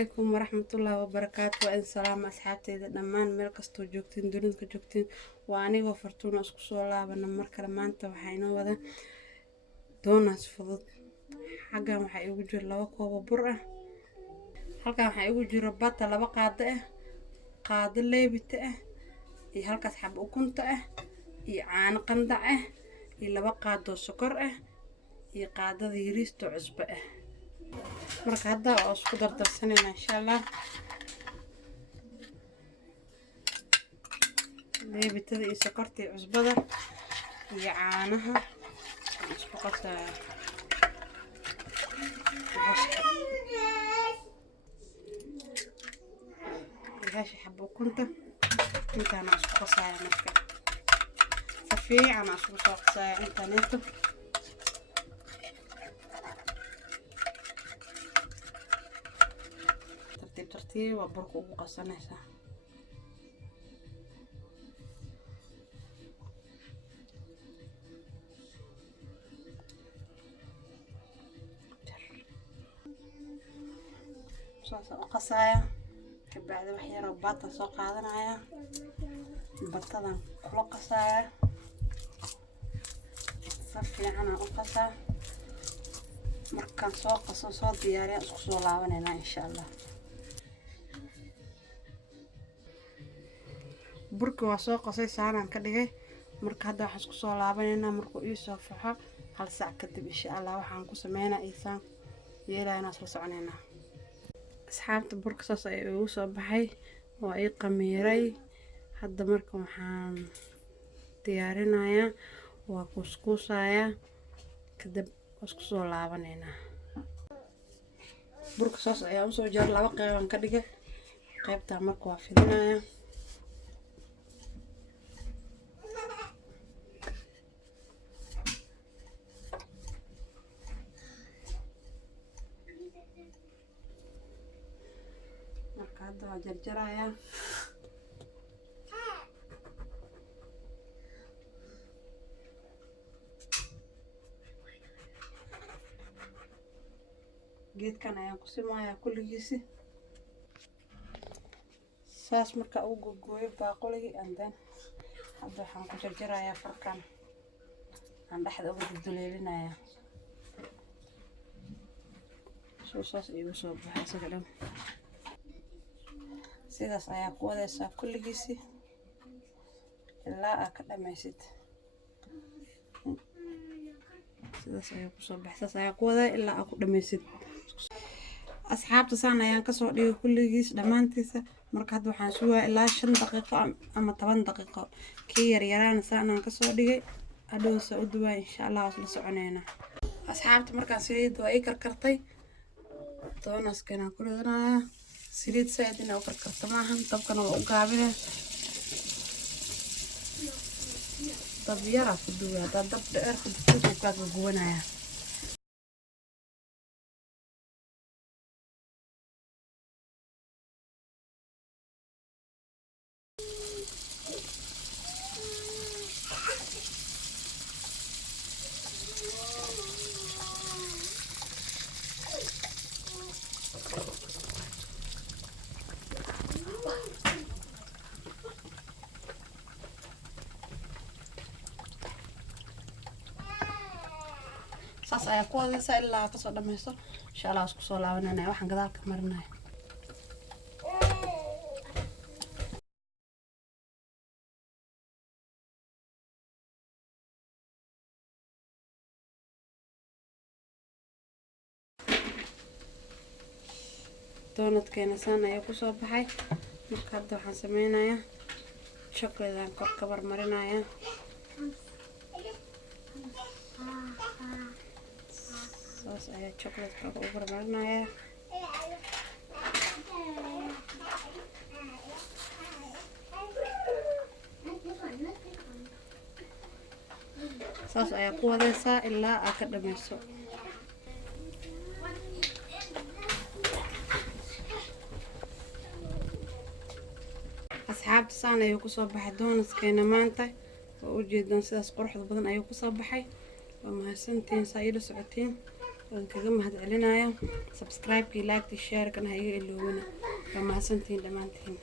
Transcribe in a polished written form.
عليكم ورحمة الله وبركاته. وإن سلام أصحابتي دمان مeel kastoo joogtiin dunida ka joogtiin waa anigoo Fortuna isku soo laabana mar kale maanta waxayna wada doonas fudud xagan waxa igu jira laba koob oo bur ah halkan waxa igu jira bata laba qaado ah qaado leebita ah iyo halkaas xab ukunta ah iyo caano qandac ah iyo laba qaado sokor ah iyo qaadada yariisto cusbo ah marka hadda oo isku dardarsanayna insha Allah leebitada iyo sokorta iyo cusbada iyo caanaha isku qasaa هاش حبة كنت أنا أسوق صايع مركب صفي أنا أسوق صايع إنترنت ترتيب وبركو وقصنا سا صوص وقصايا بعد وحيرة بطة سوق قادنايا بطة كل قصايا صفي أنا أقصى مركان سوق صوص دياري أسقسو لابننا إن شاء الله بركو وسوق قصي سانا كدغي marka hadda waxa isku soo laabanayna markuu ii soo faxo hal saac kadib insha Allah waxaan ku sameeynaa iisaan yeelayna soo soconayna asxaabta burka saas ay ugu soo baxay waa ay qamiiray hadda marka waxaan diyaarinayaa waa kuskuusaya kadib isku soo laabanayna burka saas ayaa u soo jar laba qayb ka dhigay qaybta marka waa fidinaya هذا جرجرايا جيت كان ayaan ku simaaya kulligiisi saas marka uu gooyo baaqoligi andan hadda waxaan ku jarjarayaa farkan aan dhaxda ugu duleelinayaa saas igu soo baxay sagal sidaas ayaa ku wadaysaa kulligiisi ilaa aad ka dhameysid sidaas ayaa ku soo baxay saas ayaa ku waday ilaa aad ku dhameysid asxaabta saan ayaan ka soo dhigay kulligiis dhamaantiisa marka hadda waxaan sugaa ilaa 5 daqiiqo ama 10 daqiiqo kii yar yaraan saan aan ka soo dhigay hadhow soo duwaa insha Allah la soconeena asxaabta markaan saliid waa ay karkartay doonaskana ku ridanayaa سريد ساعدنا وكركر تماما طبقنا وقابلة طب يرى في الدوية طب دقر خد الفوت وكاد وقونايا saas ayaa ku wadaysaa ilaa ka soo dhameyso insha Allah isku soo laabanayna waxaan gadaal ka marnay doonadkeena saan ayaa ku soo baxay marka hadda waxaan sameynayaa chocolate aan kor ka marmarinayaa saas ayaa chocolate ka ugu marmarinayaa saas ayaa ku wadaysaa ilaa aad ka dhameyso asxaabta saan ayuu ku soo baxay doonaskeena maanta oo u jeedaan sidaas quruxda badan ayuu ku soo baxay وما هسنتين سايلو سعتين waan kaga mahadcelinayaa. Subscribe-kii, like-tii, share-kan ha iga iloobina. Waa mahadsantihiin dhammaantiin.